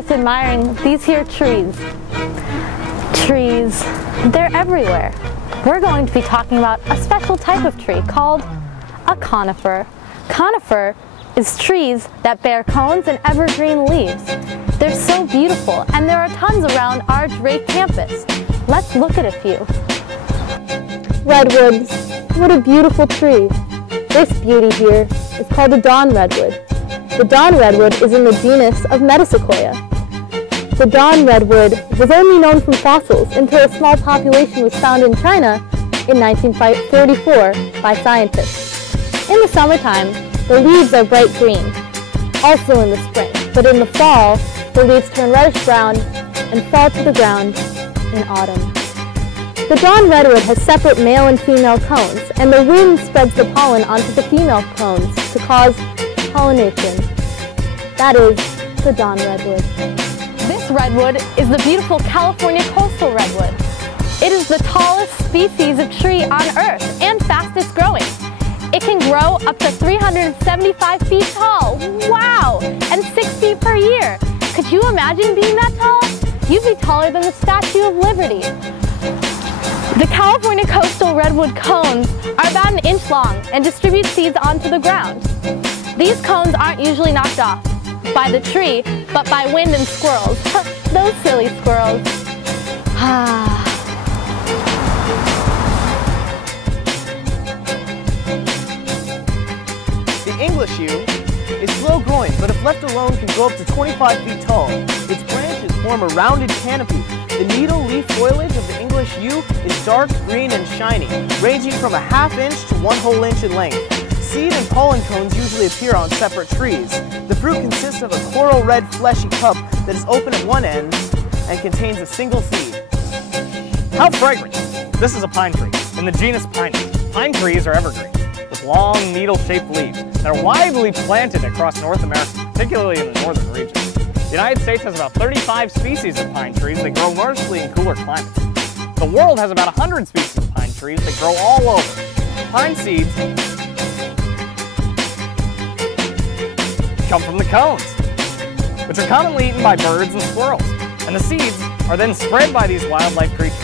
just admiring these here trees. Trees, they're everywhere. We're going to be talking about a special type of tree called a conifer. Conifer is trees that bear cones and evergreen leaves. They're so beautiful, and there are tons around our Drake campus. Let's look at a few. Redwoods, what a beautiful tree. This beauty here is called a dawn redwood. The dawn redwood is in the genus of Metasequoia. The dawn redwood was only known from fossils until a small population was found in China in 1934 by scientists. In the summertime, the leaves are bright green, also in the spring, but in the fall, the leaves turn reddish brown and fall to the ground in autumn. The dawn redwood has separate male and female cones, and the wind spreads the pollen onto the female cones to cause pollination. That is the dawn redwood. This redwood is the beautiful California coastal redwood. It is the tallest species of tree on Earth and fastest growing. It can grow up to 375 feet tall. Wow! And 6 feet per year. Could you imagine being that tall? You'd be taller than the Statue of Liberty. The California coastal redwood cones are about 1 inch long and distribute seeds onto the ground. These cones aren't usually knocked off by the tree, but by wind and squirrels. Those silly squirrels. The English yew is slow growing, but if left alone can grow up to 25 feet tall. Its branches form a rounded canopy. The needle leaf foliage of the English yew is dark green and shiny, ranging from 1/2 inch to 1 whole inch in length. Seed and pollen cones usually appear on separate trees. The fruit consists of a coral red fleshy cup that is open at one end and contains a single seed. How fragrant! This is a pine tree in the genus Pinus. Pine trees are evergreen, with long needle-shaped leaves that are widely planted across North America, particularly in the northern regions. The United States has about 35 species of pine trees that grow mostly in cooler climates. The world has about 100 species of pine trees that grow all over. Pine seeds come from the cones, which are commonly eaten by birds and squirrels, and the seeds are then spread by these wildlife creatures.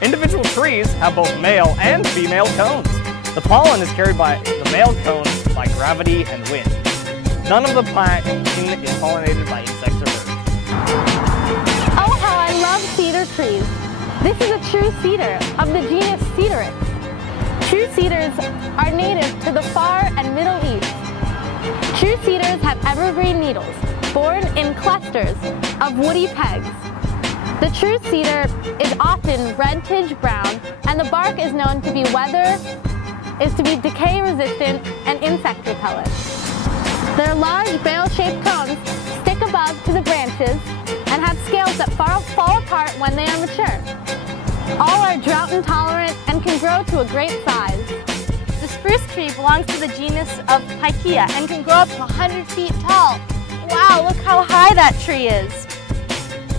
Individual trees have both male and female cones. The pollen is carried by the male cones by gravity and wind. None of the pine is pollinated by insects or birds. Oh, how I love cedar trees. This is a true cedar of the genus Cedarix. True cedars are native to the Far and Middle East. True cedars have evergreen needles, borne in clusters of woody pegs. The true cedar is often red-tinged brown, and the bark is known to be decay resistant and insect repellent. Their large barrel-shaped cones stick above to the branches and have scales that fall apart when they are mature. All are drought intolerant and can grow to a great size. The spruce tree belongs to the genus of Picea and can grow up to 100 feet tall. Wow, look how high that tree is.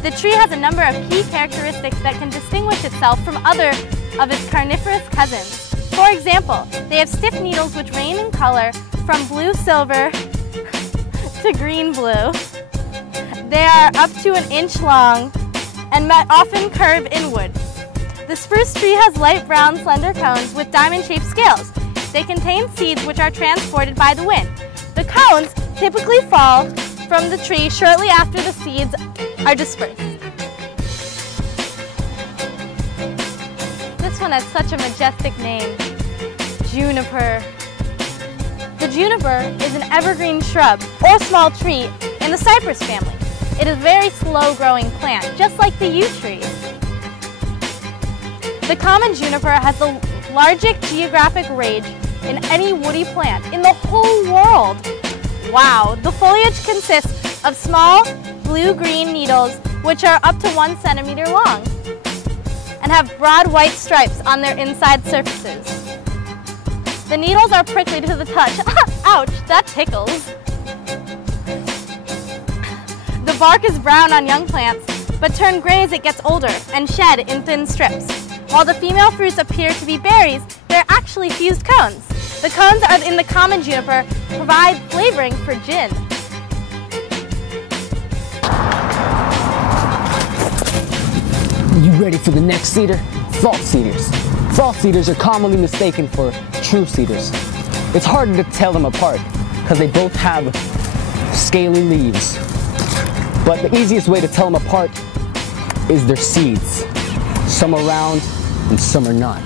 The tree has a number of key characteristics that can distinguish itself from other of its carnivorous cousins. For example, they have stiff needles which range in color from blue-silver to green-blue. They are up to 1 inch long and often curve inward. The spruce tree has light brown slender cones with diamond-shaped scales. They contain seeds which are transported by the wind. The cones typically fall from the tree shortly after the seeds are dispersed. This one has such a majestic name, juniper. The juniper is an evergreen shrub or small tree in the cypress family. It is a very slow-growing plant, just like the yew tree. The common juniper has the largest geographic range in any woody plant in the whole world. Wow, the foliage consists of small blue-green needles which are up to 1 centimeter long and have broad white stripes on their inside surfaces. The needles are prickly to the touch. Ouch, that tickles. The bark is brown on young plants, but turn gray as it gets older and shed in thin strips. While the female fruits appear to be berries, they're actually fused cones. The cones in the common juniper provide flavoring for gin. ready for the next cedar? False cedars. False cedars are commonly mistaken for true cedars. It's harder to tell them apart because they both have scaly leaves. But the easiest way to tell them apart is their seeds. Some are round and some are not.